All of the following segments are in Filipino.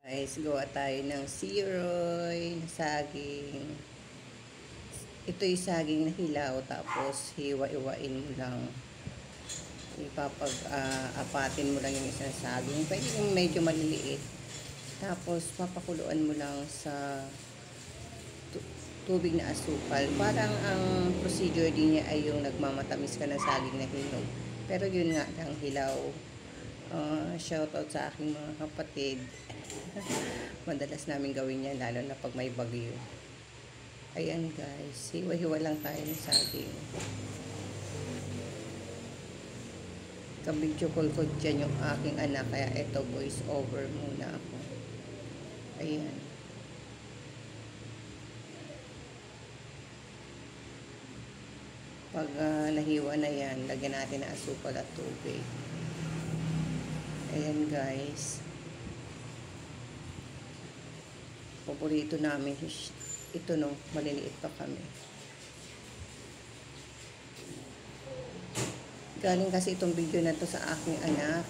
Guys, gawa tayo ng siroy na saging. Ito'y saging na hilaw, tapos hiwa-iwain mo lang. Apatin mo lang yung isang saging. Pwede yung medyo maliliit. Tapos papakuluan mo lang sa tubig na asukal. Parang ang procedure din niya ay yung nagmamatamis ka ng saging na hinog. Pero yun nga lang, hilaw. Shoutout sa aking mga kapatid. Madalas namin gawin yan, lalo na pag may bagyo. Ayan guys, hiwa-hiwa lang tayo ng saging. Kabidyo ko dyan yung aking anak, kaya ito voice over muna ako. Ayan. Pag nahiwa na yan, lagyan natin ng asukal at tubig. Ayan guys. Paborito namin ito nung maliliit pa kami. Galing kasi itong video na to sa aking anak.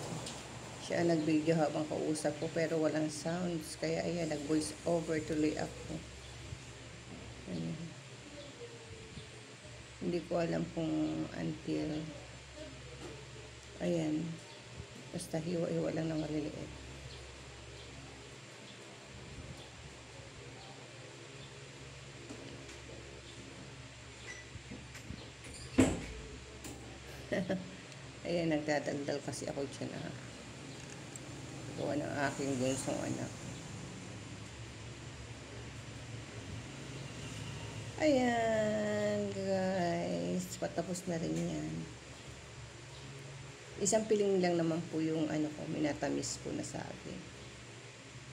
Siya nag-video habang kausap ko pero walang sounds. Kaya ayan, nag-voice over tuloy ako. Ayan. Hindi ko alam kung until ayan. Basta hiwa-hiwa lang ng maliliit. Ayan, nagdadaldal kasi ako dyan gawa ng aking bunsong anak. Ayan guys, patapos na rin yan. Isang piling lang naman po yung minatamis ko na saging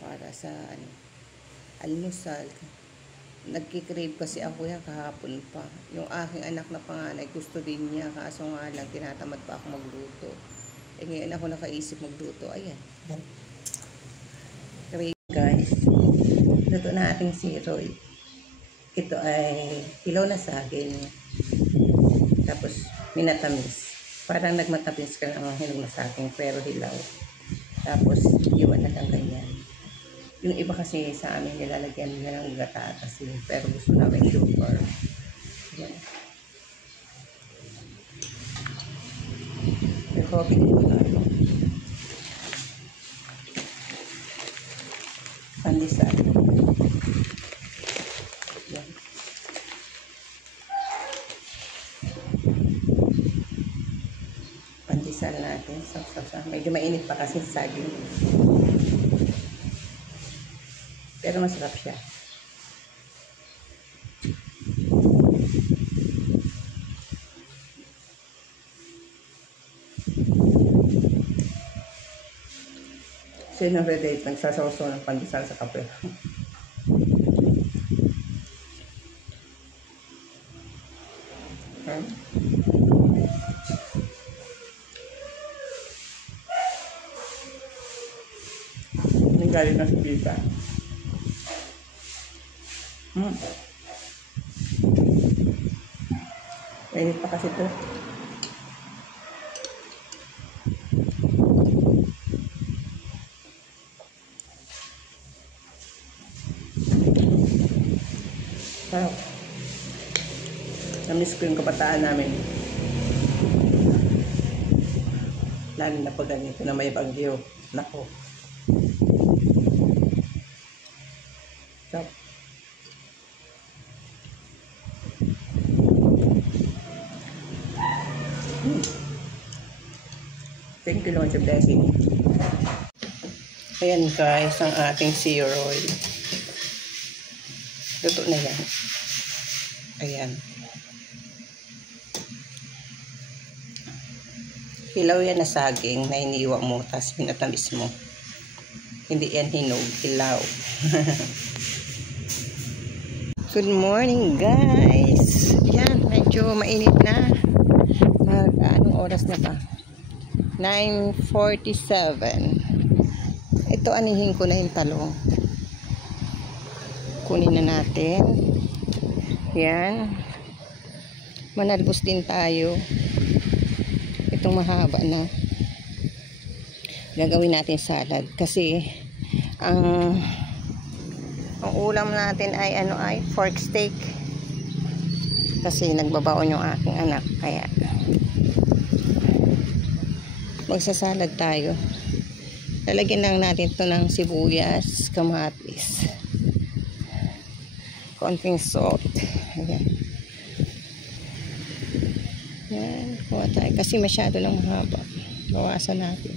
para sa almusal. Nagkikrave kasi ako yan kahapon pa. Yung aking anak na panganay, gusto din niya, kaso nga lang tinatamad pa ako magluto. Ngayon ako nakaisip magluto. Ayan. Crave guys. Luto na ating siroy. Ito ay hilaw na saging. Tapos minatamis. Parang nagmatamis ka ng hilaw na saging pero hilaw. Tapos iwan na lang ganyan. Yung iba kasi sa amin nilalagyan nila ng gata kasi pero gusto namin sugar. Yan. Yung coffee ko na pandesal. Yan. Pandesal natin. Medyo mainit pa kasi saging. Pero masarap siya. Sino relate nagsasawsaw ng pandesal sa kape? Ang galing na sa pizza. Mainit pa kasi ito. Sarap. Namiss ko yung kabataan namin. Lalo na pag ganito na may bagyo. Nako. Sarap. Thank you Lord, your blessing. Ayan guys, ang ating siroy. Luto na yan. Ayan. Hilaw yan na saging na iniiwa mo, tapos minatamis mo. Hindi yan hinog, hilaw. Good morning guys. Yan, medyo mainit na. Anong oras na ba? 9:47. Ito, anihin ko na yung talong. Kunin na natin. Yan. Manalbos din tayo. Itong mahaba na. Gagawin natin salad. Kasi Ang ulam natin ay pork steak. Kasi nagbabaon yung aking anak, kaya magsasalad tayo. Lalagyan lang natin to ng sibuyas, kamatis, konting salt. Ayan. Yan, kuha tayo. Kasi masyado lang mahaba. Bawasan natin.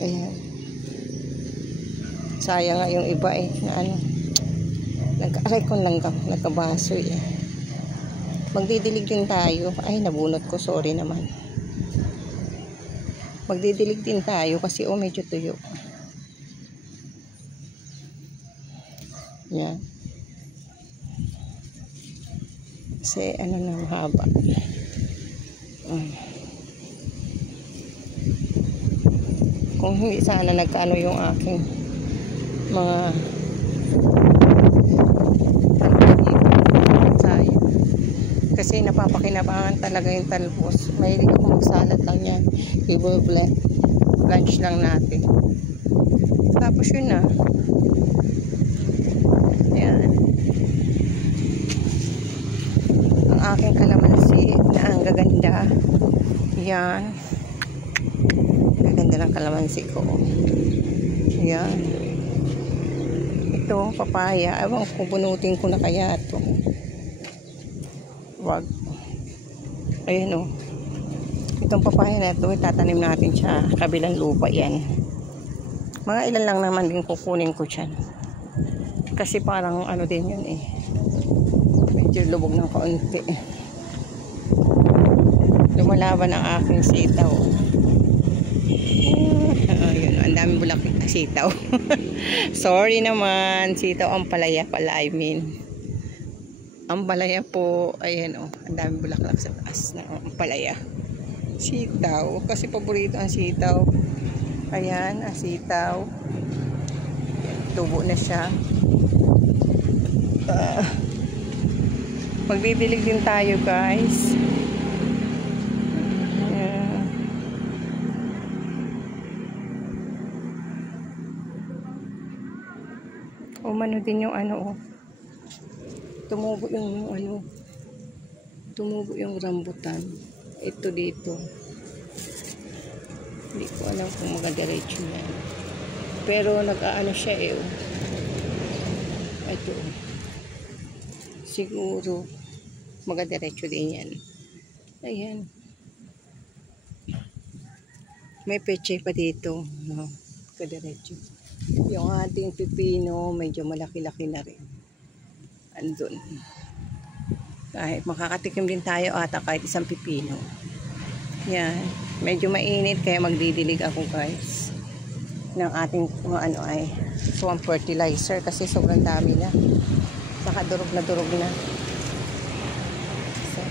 Ayan. Sayang nga yung iba na nag-aray kong langgam, nagkabaso Magdidilig din tayo. Ay, nabunot ko. Sorry naman. Magdidilig din tayo kasi medyo tuyo. Yan. Kasi na mahaba. Kung hindi sana nagkaano yung aking mga kasi napapakinabangan talaga yung talbos. Mahilig ako magsalad lang yan. I-blend. Lunch lang natin. Tapos yun na. Ayan. Ang aking kalamansi na ang gaganda. Yan. Gaganda ng kalamansi ko. Yan. Ito, papaya. Ewan ko, bunutin ko na kaya ito. Wag. Ayun Itong papaya na ito, itatanim natin siya kabilang lupa yan. Mga ilan lang naman din kukunin ko dyan. Kasi parang din yun medyo lubog ng kaunti. Lumalaban ang aking sitaw. Ayun, ang daming bulak sitaw. Sorry naman, sitaw ang palaya pala, ang palaya po, ayan ang daming bulaklak sa taas na palaya. Sitaw, kasi paborito ang sitaw. Ayan, ang sitaw. Tubo na siya. Magbibilig din tayo, guys. Ayan. Umano din yung tumubo yung rambutan. Ito dito. Hindi ko alam kung magadiretso yan. Pero nag-aano siya Ito. Siguro magadiretso din yan. Ayan. May peche pa dito. Kadiretso. Yung ating pipino, medyo malaki-laki na rin. Andun. Kahit makakatikim din tayo kahit isang pipino. Yan. Medyo mainit kaya magdidilig ako, guys, ng ating swamp fertilizer kasi sobrang dami na. Saka durog na. So,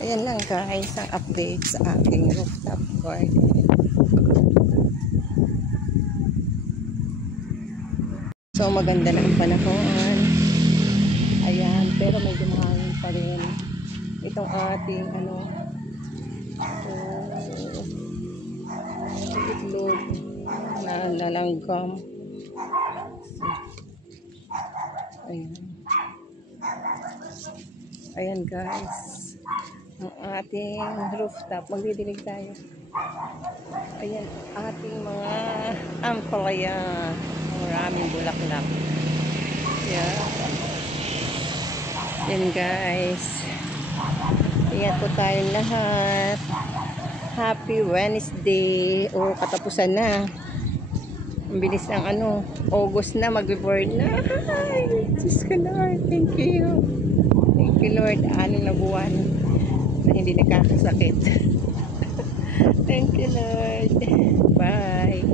ayan lang, guys, ang update sa aking rooftop garden. So, maganda na ang panahon. Ayan, pero medyo mahangin pa rin. Itong ating itlog na nalanggam. Ayan. Ayan, guys. Ang ating rooftop. Magdidilig tayo. Ayan, ating mga ampalaya. Maraming bulaklak. Yeah. Yan, guys. Ingat po tayong lahat. Happy Wednesday. Katapusan na. Ang bilis ng August na, mag-board na. Ay, Diyos ko, Lord. Thank you. Thank you, Lord. 6 na buwan na hindi nakakasakit. Thank you, Lord. Bye.